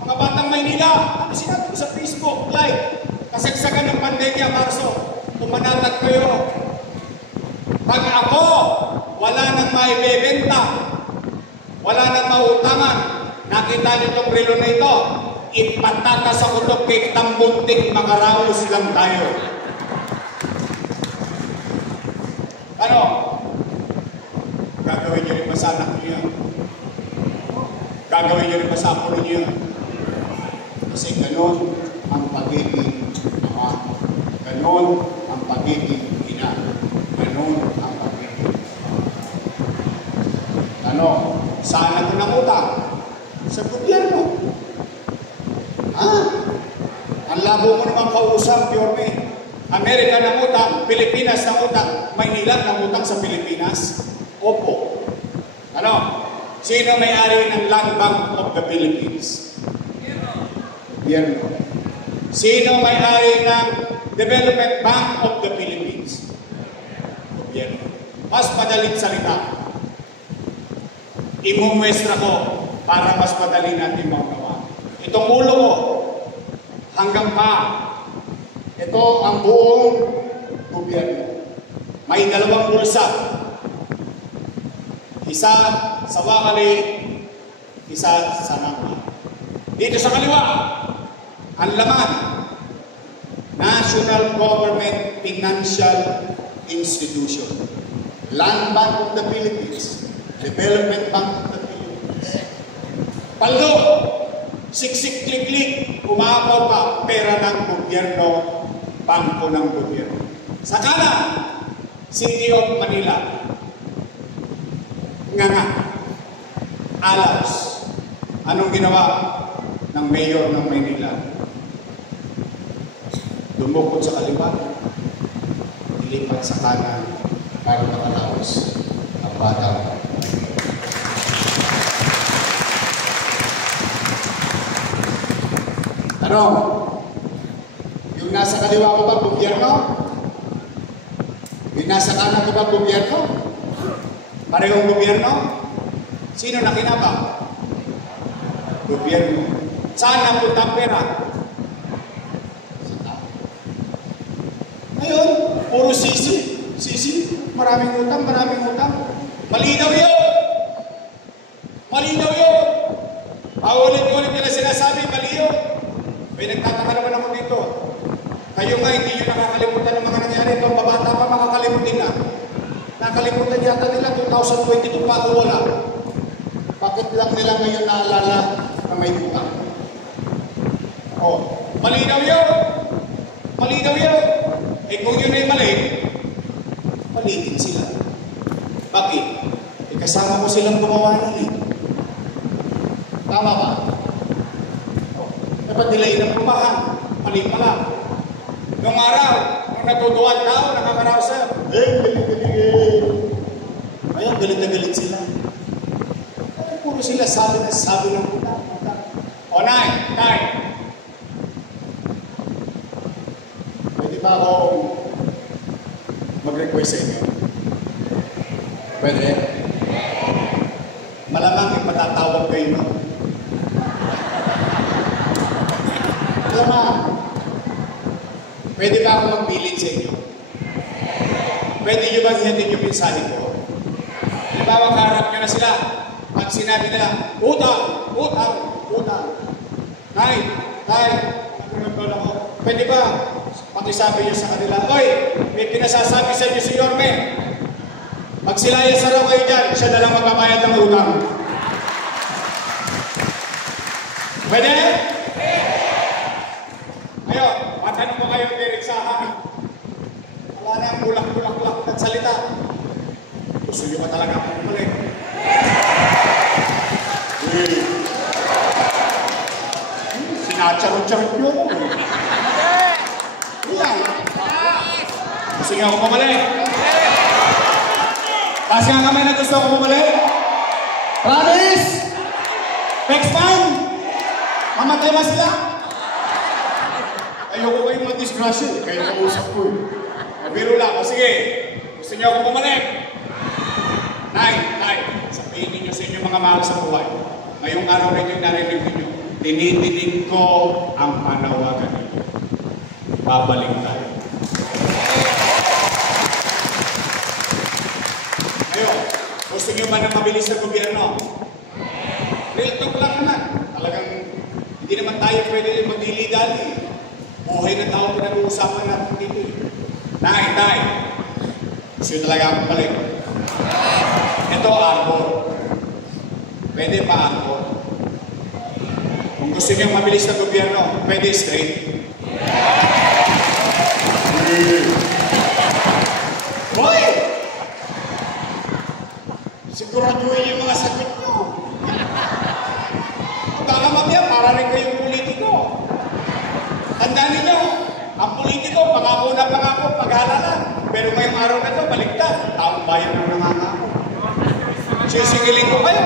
Mga batang Maynila! Ano sinabi ko sa Facebook? Like! Kasagsagan ng pandemya, Marso, tumanatag kayo. Pag ako, wala nang maibebenta, wala nang mautangan, Nakita niyo itong relo na ito? Ipatatas ako ito kay tambuntik, makaraos lang tayo. Ano? Gagawin niyo rin ba sa anak niyo? Gagawin niyo rin ba sa apo niyo? Kasi ganon ang pagiging ama. Ganon ang pagiging ina. Ganon ang pagiging ano? Saan ako nangutang? Sa gobyerno. Ang labo mo naman kausap, Yorme. Amerika nangutang, Pilipinas nangutang, Maynila nangutang sa Pilipinas? Opo. Ano? Sino may-ari ng Land Bank of the Philippines? Gobyerno. Sino may-ari ng Development Bank of the Philippines? Gobyerno. Mas madaling salita. Imumwestra ko para mas madali natin magawa. Itong ulo ko, hanggang pa, ito ang buong gobyerno. May dalawang bulsa. Isa sa Wakali, isa sa Nangma. Dito sa kaliwa, ang laman, National Government Financial Institution, Land Bank of the Philippines, Development Bank of the Philippines. Paldo, siksik klik-klik, umapaw pa, pera ng gobyerno, bangko ng gobyerno. Sa kanan, City of Manila, nga, Alaws. Anong ginawa ng mayor ng Maynila? Dumukot sa kaliwa, ilipat sa kanan para makalaos ang batang. Ano? Yung nasa kaliwa ko ba gobyerno? Yung nasa kanan ko ba gobyerno? Parehong gobyerno? Sino nakinabang? Gobyerno. Saan napunta ang pera? Sa tao. Ngayon, puro sisi. Sisi. Maraming utang, maraming utang. Malinaw yun! Malinaw yun! Paulit-ulit nila sinasabi, mali yun. May nagtataka naman ako dito. Kayo nga, hindi nyo nakakalimutan ng mga nangyari ito. Babata pa makakalimutin na. Nakalimutan yata nila 2022 pa ako wala. Bakit lang nila ngayon naalala na may utang? Oh, malinaw yun! Malinaw yun! Eh kung yun ay mali, malitin sila. Bakit? Eh kasama ko silang gumawa ng mali. Tama ba? Oh, dapat nila inapumahan. Mali pala. Nung araw, nung natutuwan tao, nakakarasan. Kaya galit na galit sila. Kaya puro sila sabi ng utang. O Nay, pwede ba akong mag-request sa inyo? Pwede? Malamang ipatatawag kayo, no? Malamang. Pwede ba akong magpilit sa inyo? Pwede nyo ba hihatin yung mensahe ko? Halimbawa, kaharap nyo na sila. Pag sinabi nila, utang, utang, utang. Nay, nagulog ako. Pwede ba? Pakisabi nyo sa kanila, oy, may pinasasabi sa inyo si Yorme. Pag silayas na raw kayo dyan, siya na lang magbabayad ng utang. Pwede? Ngayon, matanong mo kayo direksahan. Wala na ang bulak-bulak-bulak at salita. Gusto nyo ba talaga akong bumalik? Sinacharot-charot nyo. Yan. Gusto nyo akong bumalik? Kasi nga kamay na gusto akong bumalik? Promise? Next time? Mamatay ba sila? Ayoko kayong mag-disgrasya. Kayo kausap ko. Biro lang. O sige. Gusto niyo akong bumalik? Nay, sabihin ninyo sa inyong mga mahal sa buhay. Ngayong araw na ito yung narinig ninyo. Dinidinig ko ang panawagan ninyo. Babalik tayo. Ngayon, gusto niyo ba na mabilis sa gobyerno? Real talk lang naman. Hindi naman tayo pwede magdili-dali. Buhay na tao pinag-uusapan natin dito. Nay, gusto talaga akong balik. Ito, arbor. Pwede pa arbor. Kung gusto niyong mabilis na gobyerno, pwede straight. Boy! Siguraduhin yung mga sagot nyo. Baka mamaya, para rin kayong politiko. Tandaan ninyo, ang politiko, pangako na pangako, paghalalan. Pero ngayong araw na ito, baliktad. Taong bayan na nangangako. Sisigilin ko kayo.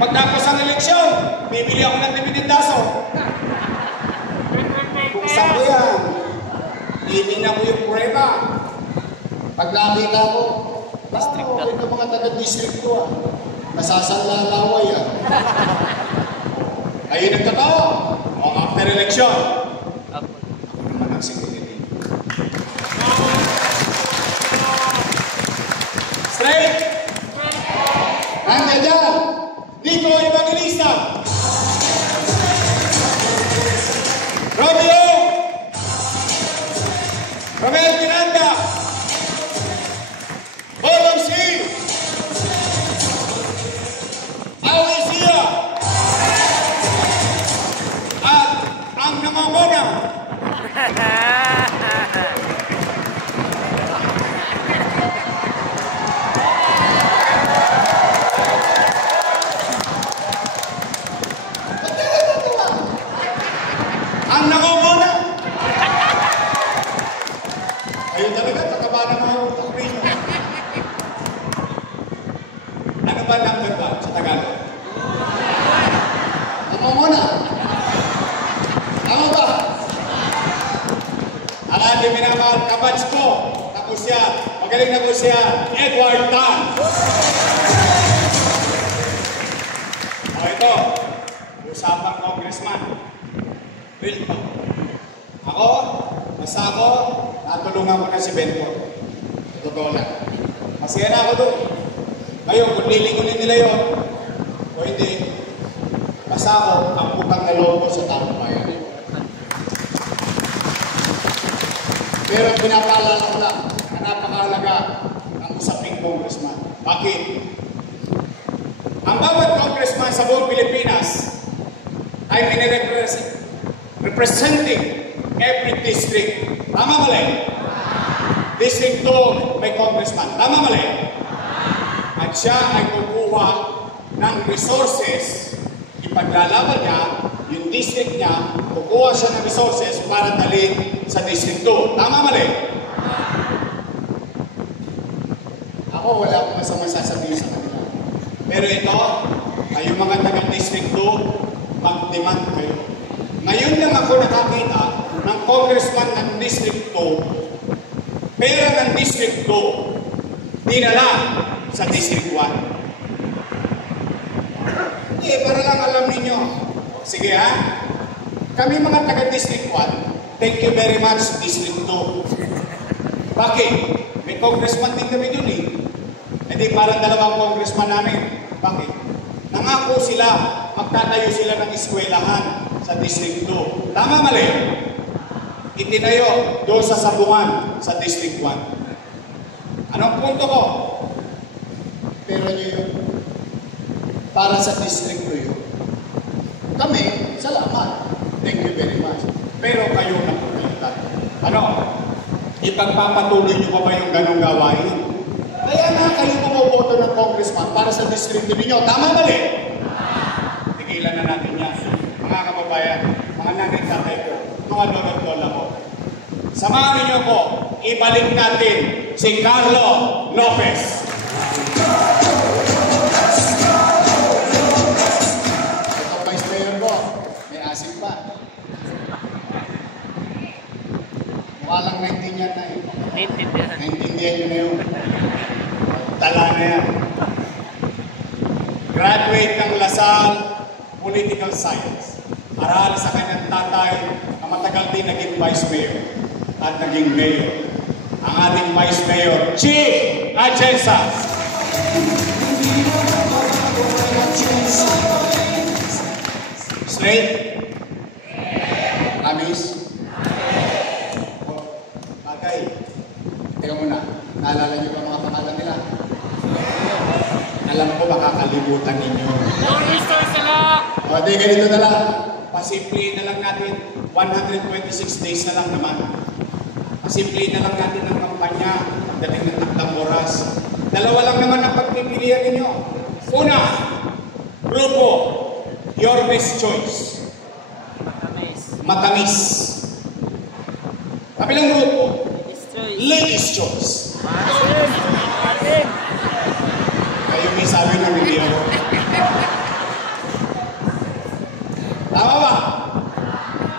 Pagtapos ang eleksyon, bibili ako ng dividindaso. Kung saan ko yan, titignan ko yung prueba. Pag nakita ko, ito mga taga-district ko nasasanlalaway Ayun ang totoo. O after election, ako naman ang secretary. Straight! Nandiyan dyan! Nico Evangelista! Romeo! Romel Miranda! Bolong C! Awi Sia! At ang namamona! Ang namamona! Ayun talaga, kakaba na mga utakbin. Ano ba number 1 sa Tagalog? Ano muna? Ano ba? Ang ating minamahal kabats ko, tapos yan, magaling na po siya, Edward Tan. O ito, usapang congressman. Wilton. Basta ako, natulungan ko na si Bento. Totoo lang. Masaya na ako doon. Ngayon, kung lilingunin nila yun, o hindi, basta ako, ang putang na loob ko sa taong bayan. Pero pinapaalala ko lang na napakahalaga ang usaping congressman. Bakit? Ang bawat congressman sa buong Pilipinas ay representing every district. Tama mali? District 2 may congressman. Tama mali? At siya ay kukuha ng resources, ipaglalaban niya, yung district niya, kukuha siya ng resources para dalhin sa district 2. Tama mali? Ako wala akong masamang sasabihin sa kanila. Pero ito, kayong mga taga-district 2, mag-demand kayo. Ngayon lang ako nakakita ng congressman ng district 2, pera ng district 2, dinala sa district 1. Para lang alam ninyo. Sige ha? Kami mga taga-district 1, thank you very much, district 2. Bakit? May congressman din kami dun eh. Hindi parang dalawang congressman namin. Bakit? Nangako sila, magtatayo sila ng eskwelahan sa District 2. Tama mali? Itinayo doon sa Sabungan sa District 1. Anong punto ko? Pero nyo yun, para sa district ko yun. Kami, salamat. Thank you very much. Pero kayo na pagkalitan. Ano? Ipagpapatuloy nyo pa ba yung ganong gawain? Kaya na kayo bumoboto ng congressman para sa district ninyo. Tama mali? Tigilan na natin yan. Mga kababayan, mga nanay tatay ko, mga lolo't lola ko. Samahan ninyo ko, ibalik natin si Carlo Lopez. Ito vice mayor ko, may asin pa. Mukha lang 19 yan na eh. Naintindihan nyo na yun. Tala na yan. Graduate ng Lasal Political Science. Aral sa kanyang tatay na matagal din naging vice mayor at naging mayor. Ang ating vice mayor, Chief Atienza. Straight. Naalala niyo ba mga pangalan nila? Alam ko makakalimutan ninyo. O, di ganito na lang. Pasimplihin na lang natin, 126 days na lang naman. Pasimplihin na lang natin ang kampanya pagdating ng takdang oras. Dalawa lang naman ang pagpipilian ninyo. Una, grupo, your best choice. Matamis. Kabilang grupo, ladies' choice. Kayo may sabi na hindi ako. Tama ba?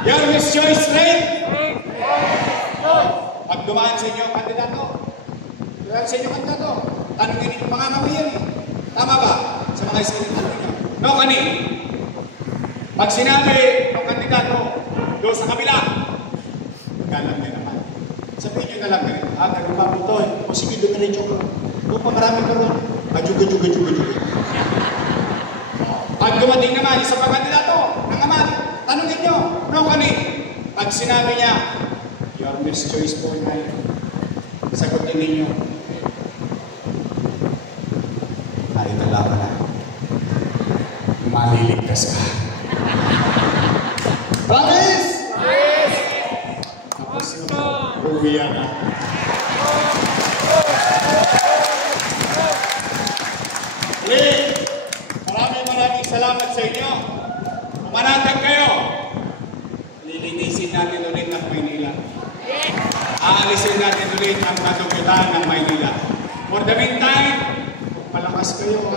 Your best choice, right? Pag dumaan sa inyo ang kandidato, tanongin ninyo mga kamayan eh. Tama ba? Sa mga iskilin ninyo. No, kani? Pag sinabi ng kandidato, doon sa kabila, galang din naman. Sabihin nyo na lang ganito, ganun ba po to eh. O sige, dumiretso ko. Doon pa marami pa ron. Juga. Pag dumating naman, isa pa kandidato, nangaman, tanongin nyo, no, kani? Pag sinabi niya, your best choice po na yun. Sagutin ninyo. Ay, talaga na. Maliligtas ka. Promise! Tapos uwiyan na. Maraming salamat sa inyo. Pumanatag kayo. Lilinisin natin ulit ang Maynila. Aalisin natin ulit ang katugutan ng Maynila. For the meantime, palakas kayo.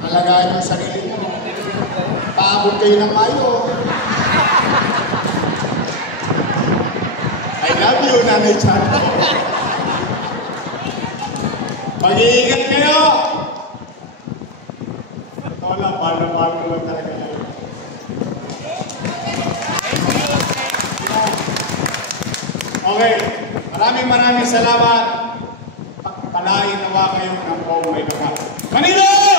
Alagaan yung sarili nyo. Paabot kayo ng Mayo. I love you, Nanay Chato. Mag-iingat kayo! Ito lang, mahal ko lang talaga kayo. Okay, maraming salamat. Pagpalain nawa kayo ng buong may lugar. Manila!